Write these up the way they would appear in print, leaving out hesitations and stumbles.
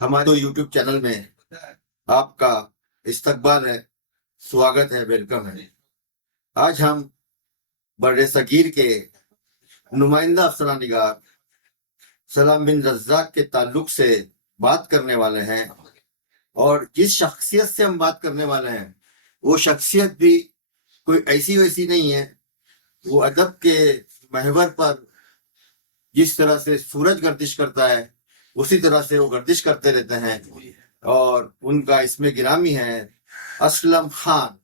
हमारे तो YouTube channel में आपका इस्तकबाल है, स्वागत है, वेलकम है। आज हम बर्रे सगीर के नुमाइंदा अफसरान निगार सलाम बिन रज़्ज़ाक़ के ताल्लुक से बात करने वाले हैं। और जिस शख्सियत से हम बात करने वाले हैं वो शख्सियत भी कोई ऐसी वैसी नहीं है। वो अदब के महवर पर जिस तरह से सूरज गर्दिश करता है उसी तरह से वो गर्दिश करते रहते हैं। और उनका इसमें गिरामी है असलम खान,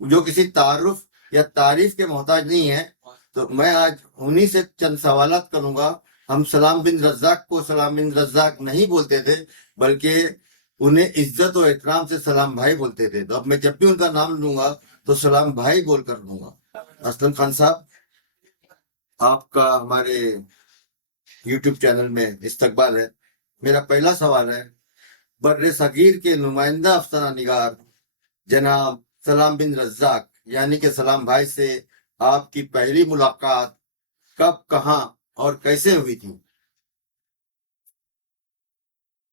जो किसी तारुफ या तारीफ के मोहताज नहीं है। तो मैं आज उन्हीं से चंद सवालात करूंगा। हम सलाम बिन रज़्ज़ाक़ को सलाम बिन रज़्ज़ाक़ नहीं बोलते थे, बल्कि उन्हें इज्जत और एहतराम से सलाम भाई बोलते थे। तो अब मैं जब भी उनका नाम लूंगा तो सलाम भाई बोलकर लूंगा। असलम खान साहब, आपका हमारे यूट्यूब चैनल में इस्तकबाल है। मेरा पहला सवाल है, बर्रे सगीर के नुमाइंदा अफसरान निगार जनाब सलाम बिन रज़्ज़ाक़ यानी कि सलाम भाई से आपकी पहली मुलाकात कब, कहाँ और कैसे हुई थी?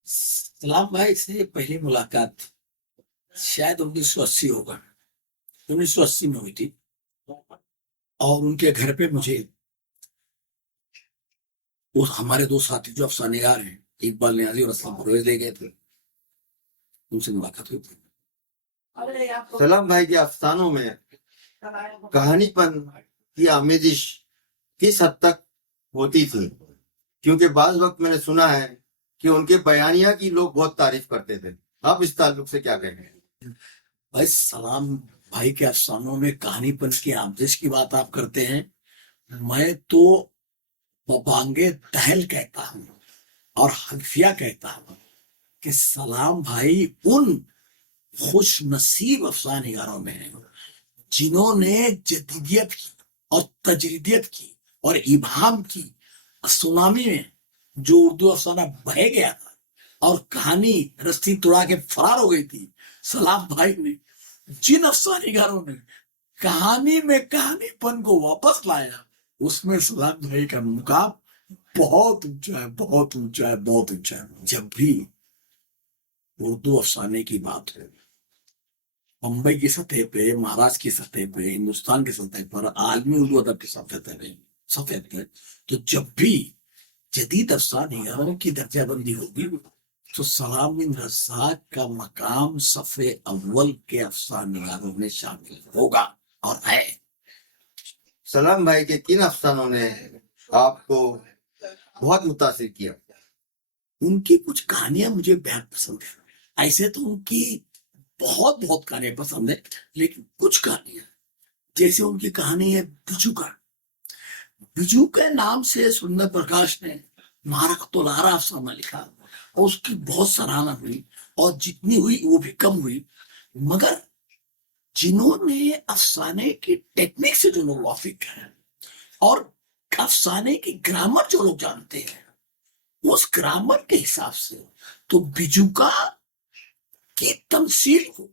सलाम भाई से पहली मुलाकात शायद 1980 होगा, 1980 में हुई थी। और उनके घर पे मुझे वो हमारे दो साथी जो अफसानेगार हैं, इकबाल नियाजी और असलम परवेज, ले गए थे। उनसे मुलाकात हुई थी। सलाम भाई के अफसानों में कहानीपन की आमेजिश किस हद तक होती थी? क्योंकि बाज वक्त मैंने सुना है कि उनके बयानिया की लोग बहुत तारीफ करते थे। आप इस ताल्लुक से क्या कहेंगे? भाई सलाम भाई के अफसानों में कहानीपन की आमेजिश की बात आप करते हैं। मैं तो बबांगे दहल कहता हूँ और हल्फिया कहता हूँ कि सलाम भाई उन खुश नसीब अफसानिगारों में है जिन्होंने जदीदियत की और तजरीदियत की और इबाम की। सुनामी में जो उर्दू अफसाना बह गया था और कहानी रस्सी तुड़ा के फरार हो गई थी, सलाम भाई ने जिन अफसानिगारों ने कहानी में कहानीपन को वापस लाया, उसमें सलाम भाई का मुकाम बहुत ऊंचा है, बहुत ऊंचा है, बहुत ऊंचा है। जब भी उर्दू अफसाने की बात है, मुंबई की सतह पे, महाराष्ट्र की सतह पे, हिंदुस्तान की सतह पर, आलमी उर्दू अदब की सतह पे, तो जब भी जदीद अफसानिगारों की दर्जाबंदी होगी तो सलाम बिन रज़्ज़ाक़ का मकाम सफ़े अव्वल के अफसानिगारों में शामिल होगा और है। सलाम भाई के किन अफसानों ने आपको बहुत मुतासिर किया? उनकी कुछ कहानियां मुझे बेहद पसंद है। ऐसे तो उनकी बहुत बहुत कहानियां पसंद है, लेकिन कुछ कहानियां, जैसे उनकी कहानी है बिजू का। बिजू के नाम से सुंदर प्रकाश ने महारकतुल आरा अफसाना लिखा और उसकी बहुत सराहना हुई, और जितनी हुई वो भी कम हुई। मगर जिन्होंने अफसाने की टेक्निक से जो लोग वाकिफ हैं और अफसाने की ग्रामर जो लोग जानते हैं, उस ग्रामर के हिसाब से तो बिजुका की तमसील को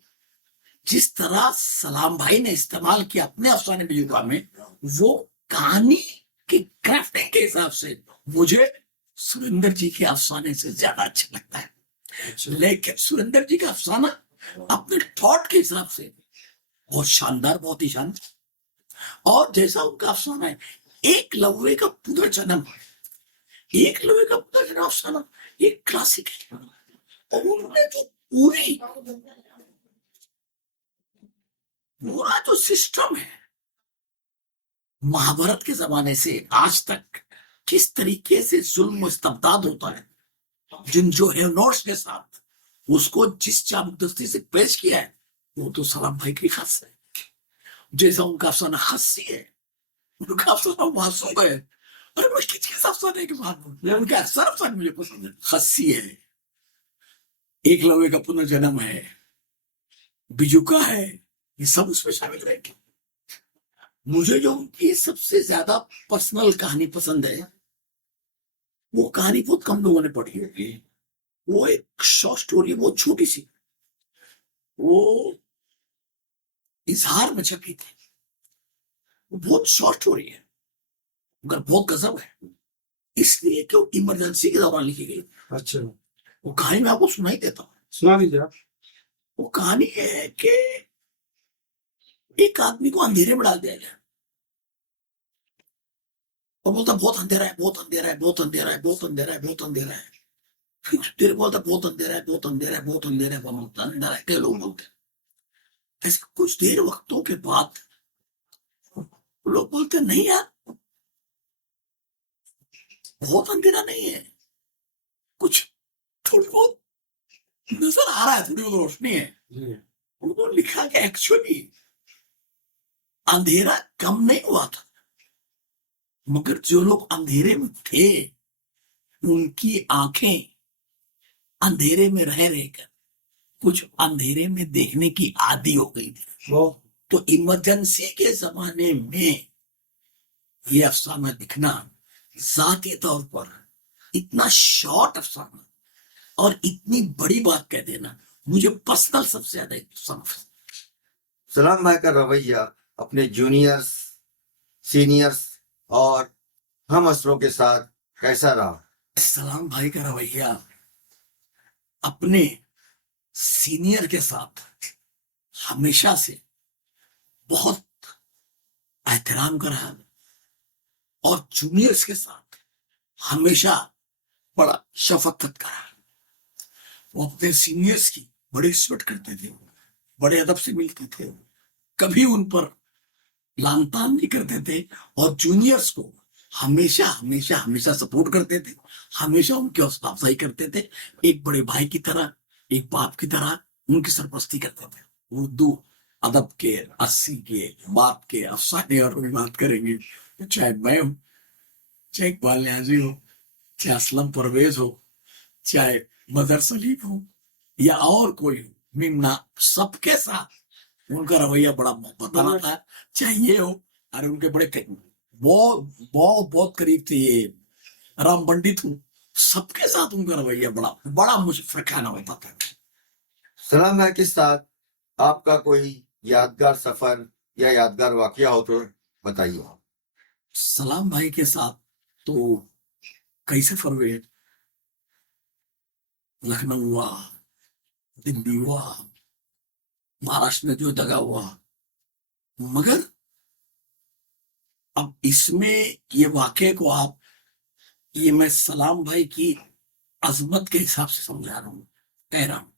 जिस तरह सलाम भाई ने इस्तेमाल किया अपने अफसाने बिजुका में, वो कहानी की क्राफ्टिंग के हिसाब से मुझे सुरेंद्र जी के अफसाने से ज्यादा अच्छा लगता है। लेकिन सुरेंद्र जी का अफसाना अपने थॉट के हिसाब से बहुत शानदार, बहुत ही शानदार। और जैसा उनका अफसाना है एक लव्वे का पुनर्जन्म, एक लव्वे का पुनर्जन्म अफसाना एक क्लासिक है। और उन्होंने जो पूरा जो सिस्टम है महाभारत के जमाने से आज तक किस तरीके से जुल्म इस्तबदाद होता है, जिन जो हेवनोट्स के साथ उसको जिस चाबुकदस्ती से पेश किया है, वो तो सलाम भाई की खास है। जैसा उनका अफसाना खस्सी है, उनका अफसाना मासूम है। अरे मैं किस अफसाने की बात बोल, उनका अक्सर अफसाने मुझे पसंद है। खस्सी है, एक लवे का पुनर्जन्म है, बिजुका है, ये सब उसमें शामिल रहेंगे। मुझे जो उनकी सबसे ज्यादा पर्सनल कहानी पसंद है, वो कहानी बहुत कम लोगों ने पढ़ी होगी। वो एक शॉर्ट स्टोरी, बहुत छोटी सी, वो इजहार में छपी थी। वो बहुत शॉर्ट स्टोरी है मगर बहुत गजब है, इसलिए कि वो इमरजेंसी के दौरान लिखी गई। अच्छा। वो कहानी मैं आपको सुनाई देता हूँ। सुना दीजिए आप। वो कहानी ये है कि एक आदमी को अंधेरे में डाल दिया गया और बोलता बहुत अंधेरा है, बहुत अंधेरा है, बहुत अंधेरा है, बहुत अंधेरा है, बहुत अंधेरा है। फिर कुछ देर बोलता बहुत अंधेरा है, बहुत अंधेरा है, बहुत अंधेरा है, बहुत अंधेरा है, कई लोग बोलते हैं। ऐसे कुछ देर वक्तों के बाद लोग बोलते नहीं यार, बहुत अंधेरा नहीं है, कुछ थोड़ी बहुत नजर आ रहा है, थोड़ी बहुत रोशनी है। उन्होंने लिखा कि एक्चुअली अंधेरा कम नहीं हुआ था, मगर जो लोग अंधेरे में थे उनकी आंखें अंधेरे में रह रहकर कुछ अंधेरे में देखने की आदी हो गई थी। तो इमरजेंसी के जमाने में ये अफसाना लिखना जाती तौर पर इतना शॉर्ट अफसाना और इतनी बड़ी बात कह देना मुझे पर्सनल सबसे ज्यादा समझ। सलाम भाई का रवैया अपने जूनियर्स, सीनियर्स और हम असरों के साथ कैसा रहा? सलाम भाई का रवैया अपने सीनियर के साथ हमेशा से बहुत एहतराम का रहा और जूनियर्स के साथ हमेशा बड़ा शफकत का रहा। वो अपने सीनियर्स की बड़ी रिस्पेक्ट करते थे, बड़े अदब से मिलते थे, कभी उन पर लान तान नहीं करते थे और जूनियर्स को हमेशा हमेशा हमेशा सपोर्ट करते थे, हमेशा उनकी हौसला अफजाई करते थे। एक बड़े भाई की तरह, एक बाप की तरह उनकी सरपरस्ती करते थे। उर्दू अदब के 80 के बाप के अफसाने और बात करेंगे, चाहे मैं हूं, चाहे इकबाल न्याजी हो, चाहे असलम परवेज हो, चाहे मदर सलीम हो या और कोई हो, मिन्ना, सबके साथ उनका रवैया बड़ा मोहब्बत वाला था। चाहे ये हो, अरे उनके बड़े बहुत बहुत बहुत करीब थे ये राम पंडित हूँ, सबके साथ उनका रवैया बड़ा बड़ा मुझे फरकाना होता था। सलाम भाई के साथ आपका कोई यादगार सफर या यादगार वाकया हो तो बताइए। सलाम भाई के साथ तो कई सफर हुए, लखनऊ हुआ, दिल्ली हुआ, महाराष्ट्र में जो जगह हुआ, मगर अब इसमें ये वाकये को आप, ये मैं सलाम भाई की अजमत के हिसाब से समझा रहा हूँ, कह रहा हूँ,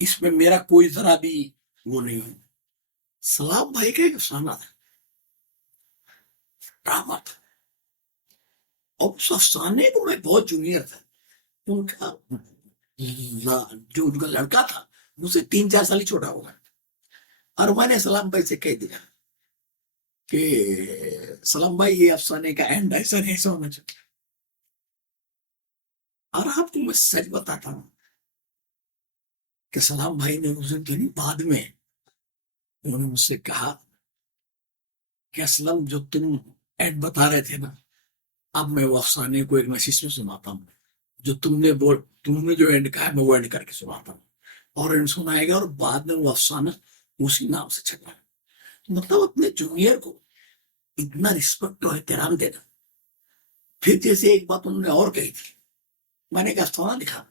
इसमें मेरा कोई जरा भी वो नहीं है। सलाम भाई का एक अफसाना था, ड्रामा था, और उस अफसाने को मैं बहुत जूनियर था, उनका जो उनका लड़का था मुझसे 3-4 साल ही छोटा होगा, और मैंने सलाम भाई से कह दिया कि सलाम भाई ये अफसाने का एंड ऐसा नहीं, ऐसा होना चाहिए। और आपको मैं सच बताता हूं कि सलाम भाई ने उस दिन बाद में उन्होंने मुझसे कहा कि असलम जो तुम एंड बता रहे थे ना, अब मैं वो अफसाने को एक नशीस में सुनाता हूँ, जो तुमने जो एंड कहा है मैं वो एंड करके सुनाता हूँ, और एंड सुनाएगा और बाद में वो अफसाना उसी नाम से छपा। मतलब अपने जूनियर को इतना रिस्पेक्ट और एहतराम देना। फिर जैसे एक बात उन्होंने और कही थी, मैंने एक अफसाना लिखा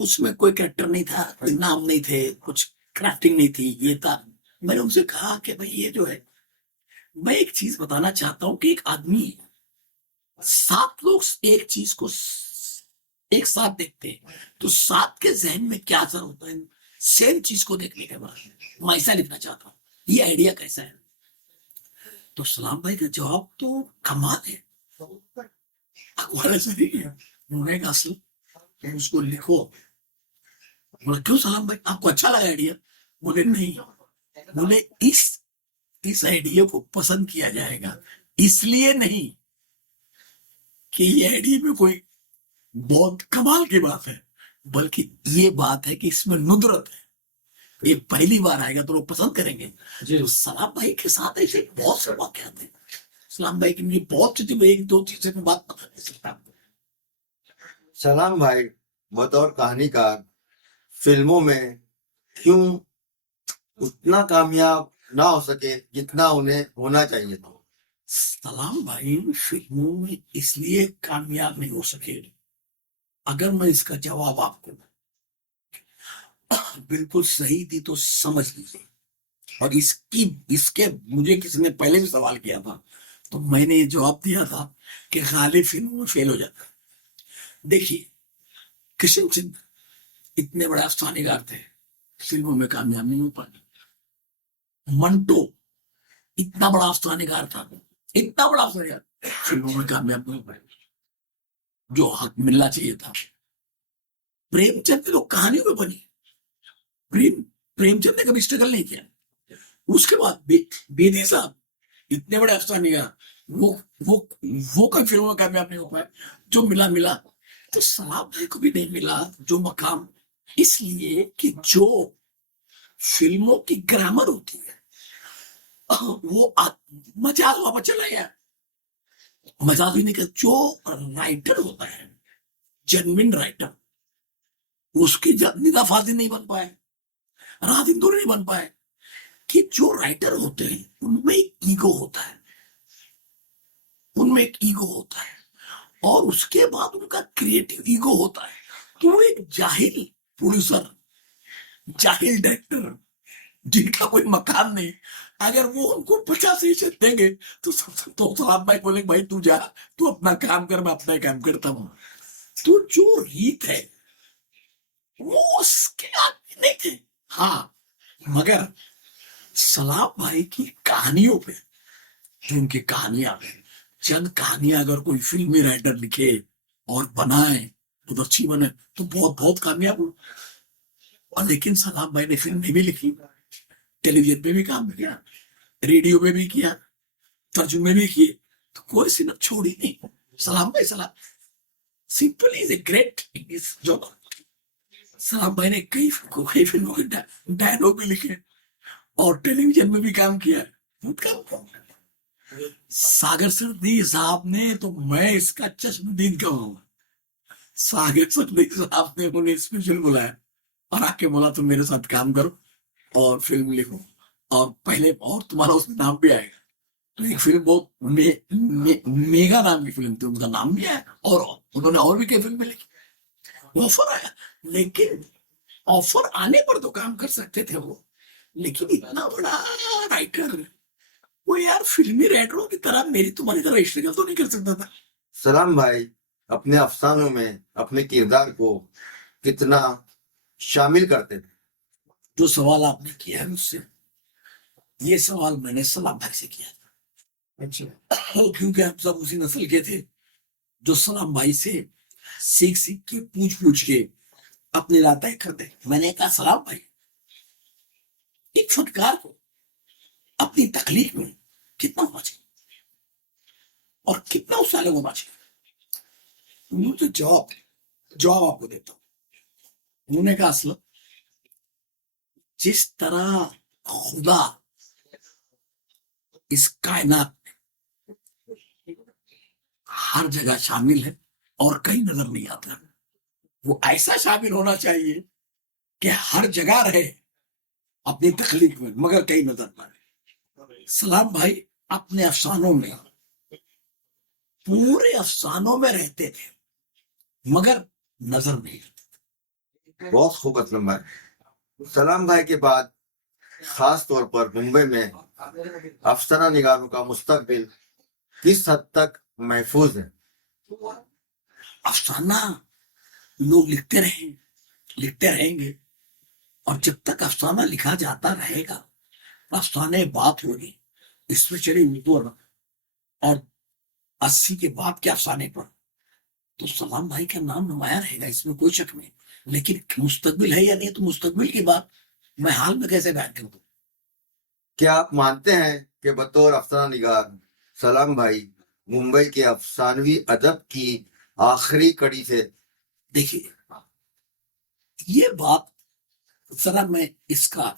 उसमें कोई कैरेक्टर नहीं था, कोई नाम नहीं थे, कुछ क्राफ्टिंग नहीं थी, ये था। मैंने उनसे कहा कि भाई ये जो है, मैं एक चीज बताना चाहता हूं कि एक आदमी 7 लोग एक चीज को एक साथ देखते हैं तो 7 के जहन में क्या असर होता है सेम चीज को देखने के बाद, मैं ऐसा लिखना चाहता हूँ, ये आइडिया कैसा है? तो सलाम भाई का जवाब तो कमाल है, अकबर ऐसा नहीं है। उन्होंने कहा असल उसको लिखो। बोला क्यों सलाम भाई, आपको अच्छा लगा आइडिया? बोले नहीं, बोले इस आइडिया को पसंद किया जाएगा इसलिए नहीं कि ये आइडिया में कोई बहुत कमाल की बात है, बल्कि ये बात है कि इसमें नुदरत है, ये पहली बार आएगा तो लोग पसंद करेंगे। तो सलाम भाई के साथ ऐसे बहुत से वाकया थे। सलाम भाई की मुझे बहुत चीजें, एक दो चीजें में बात बता नहीं सकता। सलाम भाई बतौर कहानीकार फिल्मों में क्यों उतना कामयाब ना हो सके जितना उन्हें होना चाहिए था? सलाम भाई फिल्मों में इसलिए कामयाब नहीं हो सके अगर मैं इसका जवाब आपको बिल्कुल सही दी तो समझ लीजिए। और इसके मुझे किसी ने पहले भी सवाल किया था, तो मैंने ये जवाब दिया था कि गालिब फिल्मों में फेल हो जाता है। देखिए, किशन चंद इतने बड़े अफसानेगार थे, फिल्मों में कामयाब नहीं हो पाए। मंटो इतना बड़ा अफसानेगार था, इतना बड़ा अफसानेगार, फिल्मों में कामयाब नहीं हो पाए जो हक मिलना चाहिए था। प्रेमचंद की तो कहानियों में बनी। प्रेमचंद ने कभी स्ट्रगल नहीं किया। उसके बाद बेदी साहब इतने बड़े अफसानेगार, वो वो वो कभी फिल्मों में कामयाब नहीं हो पाए। जो मिला मिला, तो सलाम भाई को भी नहीं मिला जो मकाम, इसलिए कि जो फिल्मों की ग्रामर होती है वो मजाक वापस चला गया। मजाक भी नहीं कर, जो राइटर होता है, जेन्युइन राइटर, उसकी निदा फाजिल नहीं बन पाए, रात इंदौर नहीं बन पाए। कि जो राइटर होते हैं उनमें एक ईगो होता है, उनमें एक ईगो होता है, और उसके बाद उनका क्रिएटिव ईगो होता है। तो एक जाहिल प्रोड्यूसर, जाहिल डायरेक्टर, जिनका कोई मकान नहीं, अगर वो उनको 50 देंगे तो तो सलाम भाई बोले भाई तू जा, तू अपना काम कर, मैं अपना काम करता हूँ। तो जो रीत है वो उसके आगे नहीं थे। हाँ, मगर सलाम भाई की कहानियों पे, जो उनकी कहानियां, चंद कहानियां अगर कोई फिल्मी राइटर लिखे और बनाए तो अच्छी बने तो बहुत बहुत कामयाब हो। और लेकिन सलाम भाई ने फिल्म भी लिखी, टेलीविजन पे भी काम किया, रेडियो में भी किया, तर्जुमे भी किए, तो कोई सिर्फ छोड़ी नहीं। सलाम भाई सलाम simple is a great job. सलाम भाई ने कई फिल्मों के डायलॉग भी लिखे और टेलीविजन में भी काम किया, बहुत काम। सागर सरदी साहब ने, तो मैं इसका चश्मदीद कहूंगा, सागर सरदी साहब ने उन्हें स्पेशल बुलाया और आके बोला तुम मेरे साथ काम करो और फिल्म लिखो, और पहले और तुम्हारा उसमें नाम भी आएगा। तो एक फिल्म बहुत मेगा नाम की फिल्म थी, उनका नाम भी आया, और उन्होंने और भी कई फिल्में लिखी। ऑफर आया, लेकिन ऑफर आने पर तो काम कर सकते थे वो, लेकिन इतना बड़ा राइटर, वो यार फिल्मी राइटरों की तरह मेरी तुम्हारी तरह स्ट्रगल तो नहीं कर सकता था। सलाम भाई अपने अफसानों में अपने किरदार को कितना शामिल करते थे। जो सवाल आपने किया है मुझसे, ये सवाल मैंने सलाम भाई से किया था। अच्छा, क्योंकि आप सब उसी नस्ल के थे जो सलाम भाई से सीख सीख के, पूछ पूछ के अपने राह तय करते। मैंने कहा सलाम भाई, एक फनकार को अपनी तकलीफ में कितना होना चाहिए और कितना उस अलग होना चाहिए। उन्होंने जवाब आपको देता हूँ। उन्होंने कहा असल जिस तरह खुदा इस कायनात में हर जगह शामिल है और कहीं नजर नहीं आता, वो ऐसा शामिल होना चाहिए कि हर जगह रहे अपनी तकलीफ में मगर कहीं नजर ना आए। सलाम भाई अपने अफसानों में, पूरे अफसानों में रहते थे मगर नजर नहीं आते। बहुत खूब असलम भाई। सलाम भाई के बाद खास तौर पर मुंबई में अफसरा निगारों का मुस्तकबिल किस हद तक महफूज है? अफसाना लोग लिखते रहे, लिखते रहेंगे, और जब तक अफसाना लिखा जाता रहेगा, अफसाने बात होगी, स्पेशली उर्दू और 80 के बाद के अफसाने पर, तो सलाम भाई का नाम नुमाया रहेगा, इसमें कोई शक नहीं। लेकिन मुस्तकबिल है या नहीं, तो मुस्तकबिल की बात मैं हाल में कैसे बयान करूं। क्या आप मानते हैं कि बतौर अफसाना निगार सलाम भाई मुंबई के अफसानवी अदब की आखिरी कड़ी से? देखिए, ये बात जरा मैं इसका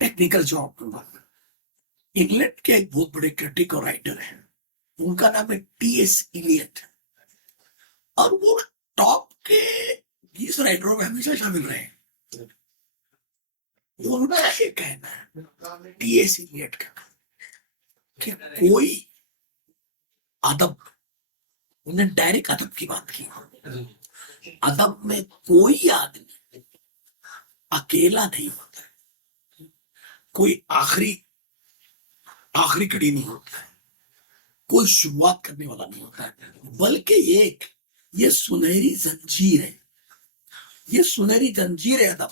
टेक्निकल जवाब दूंगा। इंग्लैंड के एक बहुत बड़े क्रिटिक और राइटर हैं, उनका नाम है टी.एस. इलियट, और वो टॉप के 20 राइटरों में हमेशा शामिल रहे हैं। उनका ये कहना है टी.एस. इलियट का कि कोई अदब, उन्हें डायरेक्ट अदब की बात की, अदब में कोई आदमी अकेला नहीं होता है, कोई आखिरी आखिरी कड़ी नहीं होता है, कोई शुरुआत करने वाला नहीं होता है, बल्कि ये सुनहरी जंजीर है, ये सुनहरी जंजीर है अदब।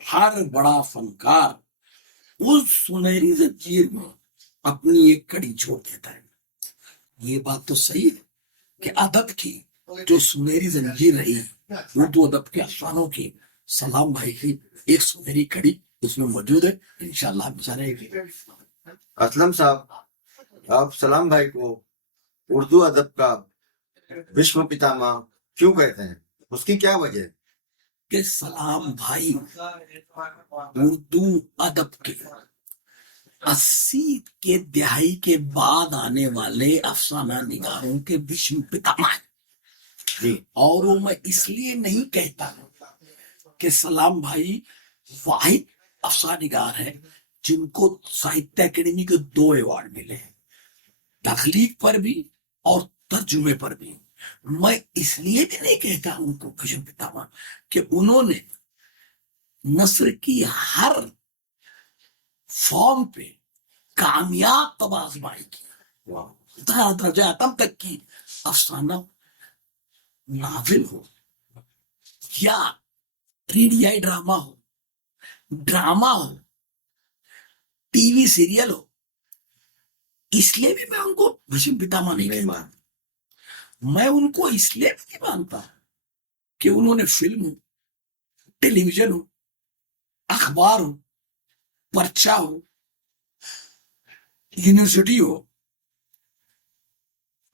हर बड़ा फनकार उस सुनहरी जंजीर में अपनी एक कड़ी छोड़ देता है। ये बात तो सही है कि अदब की जो सुनहरी जंजीर रही है, उर्दू अदब के अफसानों की सलाम भाई की एक सुनहरी कड़ी उसमें मौजूद है। इंशाल्लाह बेचारे असलम साहब, आप सलाम भाई को उर्दू अदब का विश्व पितामह क्यों कहते हैं? उसकी क्या वजह है? के सलाम भाई उर्दू अदब के 80 के दहाई के बाद आने वाले अफसाना निगारों के विश्व पितामह हैं। जी, और वो मैं इसलिए नहीं कहता कि सलाम भाई वाहिद अफसानिगार है जिनको साहित्य अकेडमी के 2 अवार्ड मिले हैं, तखलीक पर भी और तर्जुमे पर भी। मैं इसलिए भी नहीं कहता उनको विश्व पितामह कि उन्होंने नस्र की हर फॉर्म पे कामयाब तबाजबाई की, दर्जा तब तक की अफसाना नाविल हो या रेडियाई ड्रामा हो, ड्रामा हो, टीवी सीरियल हो, इसलिए भी मैं उनको विश्व पितामह नहीं कहता। मैं उनको इसलिए भी नहीं मानता कि उन्होंने फिल्म हो, टेलीविजन हो, अखबार हो, पर्चा हो, यूनिवर्सिटी हो,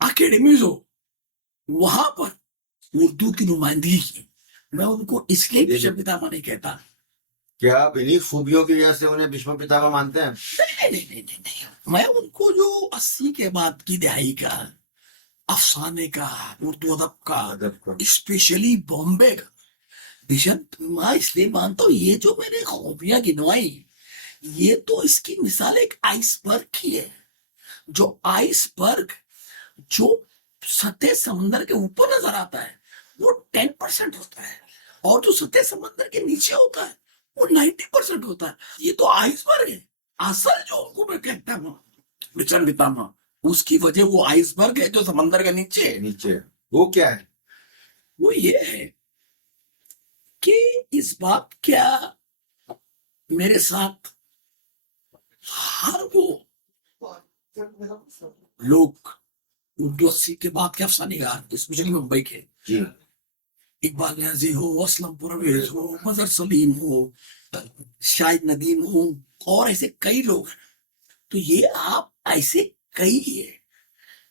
अकेडमीज हो, वहां पर उर्दू की नुमाइंदगी की। मैं उनको इसलिए विश्व पितामह नहीं कहता। क्या आप इन्हीं खूबियों की वजह से उन्हें विश्व पितामह मानते हैं? नहीं। मैं उनको जो 80 के बाद की दहाई का अफसाने का उर्दू अदब का स्पेशली बॉम्बे का विश्व पितामह इसलिए मानता हूँ। ये जो मैंने खूबियां गिनवाई, ये तो इसकी मिसाल एक आइसबर्ग की है। जो आइसबर्ग जो सतह समंदर के ऊपर नजर आता है वो 10% होता है, और जो सतह समंदर के नीचे होता है वो 90% होता है। ये तो आइसबर्ग है। असल जो उनको मैं कहता हूँ विचन पितामह, उसकी वजह वो आइसबर्ग है जो समंदर के नीचे नीचे वो क्या है? वो ये है कि इस बात क्या मेरे साथ हर वो लोग उर्दू 80 के बाद के अफसानिगार स्पेशली मुंबई के, जी, इकबाल न्याजी हो, असलम परवेज हो, मजहर सलीम हो, शाहिद नदीम हो, और ऐसे कई लोग हैं। तो ये आप ऐसे कई है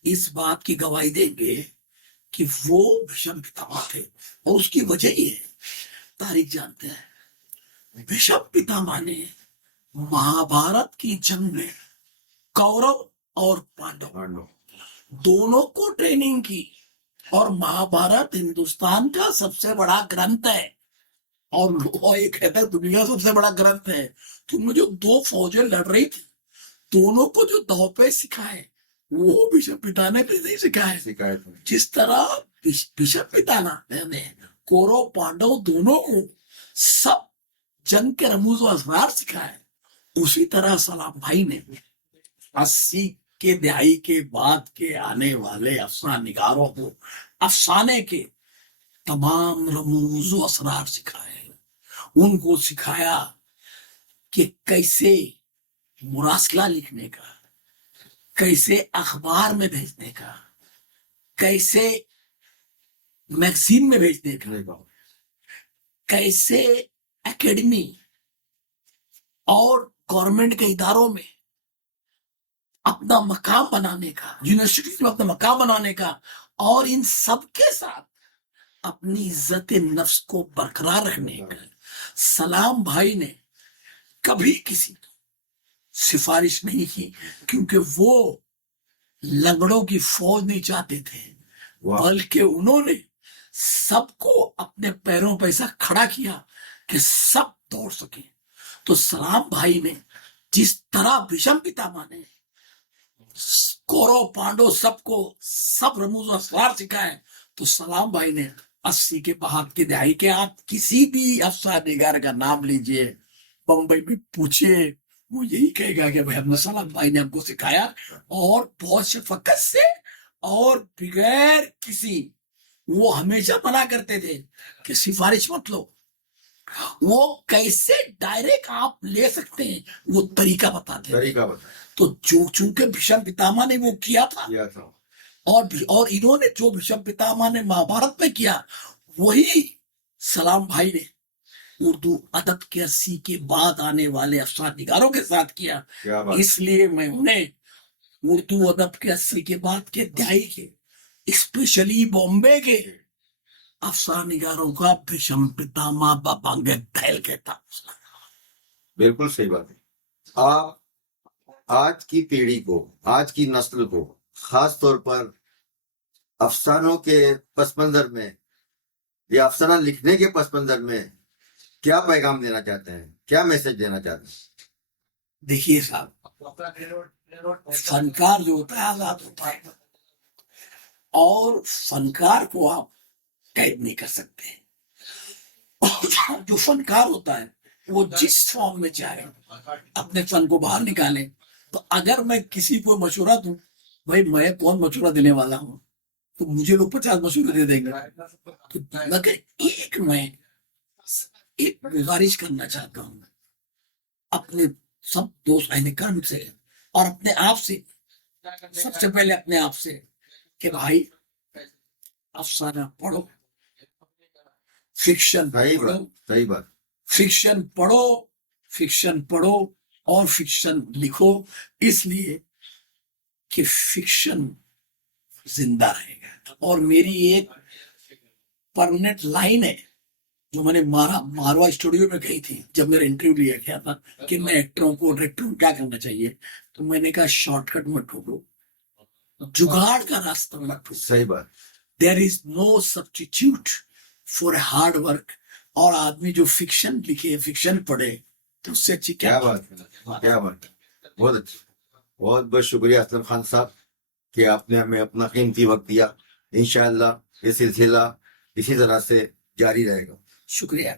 इस बात की गवाही देंगे कि वो विश्व पितामह थे, और उसकी वजह ये है, तारीख जानते हैं, विश्व पितामह ने महाभारत की जंग में कौरव और पांडव दोनों को ट्रेनिंग की। और महाभारत हिंदुस्तान का सबसे बड़ा ग्रंथ है, और वो ये कहता है दुनिया का सबसे बड़ा ग्रंथ है। तुमने जो 2 फौजें लड़ रही थी, दोनों को जो दांव सिखाए वो विश्व पितामह ने नहीं सिखाए। जिस तरह विश्व पितामह ने कौरव पांडव दोनों को सब जंग के रमूज व असरार सिखाए, उसी तरह सलाम भाई ने 80 के दहाई के बाद के आने वाले अफसाना निगारों को अफसाने के तमाम रमूज व असरार सिखाए। उनको सिखाया कि कैसे मुरासला लिखने का, कैसे अखबार में भेजने का, कैसे मैगजीन में भेजने का, कैसे एकेडमी और गवर्नमेंट के इदारों में अपना मकाम बनाने का, यूनिवर्सिटी में अपना मकाम बनाने का, और इन सब के साथ अपनी इज्जत नफ्स को बरकरार रखने का। सलाम भाई ने कभी किसी को सिफारिश नहीं की, क्योंकि वो लंगड़ों की फौज नहीं चाहते थे, बल्कि उन्होंने सबको अपने पैरों पर ऐसा खड़ा किया कि सब दौड़ सके। तो सलाम भाई ने जिस तरह विषम पितामह ने कौरव पांडव सबको सब रमूज असरार सिखाए, तो सलाम भाई ने 80 के बाद की दहाई के आप किसी भी अफसार निगार का नाम लीजिए, बम्बई में पूछिए, वो यही कहेगा कि भाई अब्दुल सलाम भाई ने हमको सिखाया, और बहुत शफकत से और बगैर किसी, वो हमेशा मना करते थे कि सिफारिश मत लो, वो कैसे डायरेक्ट आप ले सकते हैं वो तरीका बताते थे। तरीका बताया तो जो चूंकि भीष्म पितामह ने वो किया था, किया था। और इन्होंने जो भीष्म पितामह ने महाभारत में किया, वही सलाम भाई ने उर्दू अदब के 80 के बाद आने वाले अफसार निगारों के साथ किया। क्या बात। इसलिए मैं उन्हें उर्दू अदब के 80 के बाद के दहाई के, स्पेशली बॉम्बे के अफसार निगारों का भीष्म पितामह बबांगे दहल कहता हूं। बिल्कुल सही बात है। आप आज की पीढ़ी को, आज की नस्ल को, खास तौर पर अफसानों के पस मंजर में या अफसाना लिखने के पस मंजर में क्या पैगाम देना चाहते हैं, क्या मैसेज देना चाहते हैं? देखिए साहब, फनकार जो होता है आजाद होता है, और फनकार को आप कैद नहीं कर सकते। जो फनकार होता है वो जिस फॉर्म में चाहे अपने फन को बाहर निकाले। तो अगर मैं किसी को मशवरा दूं, भाई मैं कौन मशवरा देने वाला हूं, तो मुझे लोग 50 मशवरे दे देंगे। तो मगर मैं एक गुजारिश करना चाहता हूं अपने सब दोस्त अहलकार से और अपने आप से, सबसे पहले अपने आप से, कि भाई अफसाना पढ़ो, फिक्शन सही पढ़ो, बात, सही बात। फिक्शन पढ़ो, फिक्शन पढ़ो और फिक्शन लिखो, इसलिए कि फिक्शन जिंदा रहेगा। और मेरी एक परमानेंट लाइन है जो मैंने मारवा स्टूडियो में कही थी जब मेरा इंटरव्यू लिया गया था कि मैं एक्टरों को, डायरेक्टरों को क्या करना चाहिए, तो मैंने कहा शॉर्टकट मत ढूंढो, जुगाड़ का रास्ता मत ढूंढो। सही बात। There is no substitute for hard work. और आदमी जो फिक्शन लिखे, फिक्शन पढ़े, तो उससे अच्छी क्या बात है, क्या बात है। बहुत अच्छा, बहुत बहुत शुक्रिया असलम खान साहब कि आपने हमें अपना कीमती वक्त दिया। इंशाअल्लाह ये सिलसिला इसी तरह से जारी रहेगा। शुक्रिया।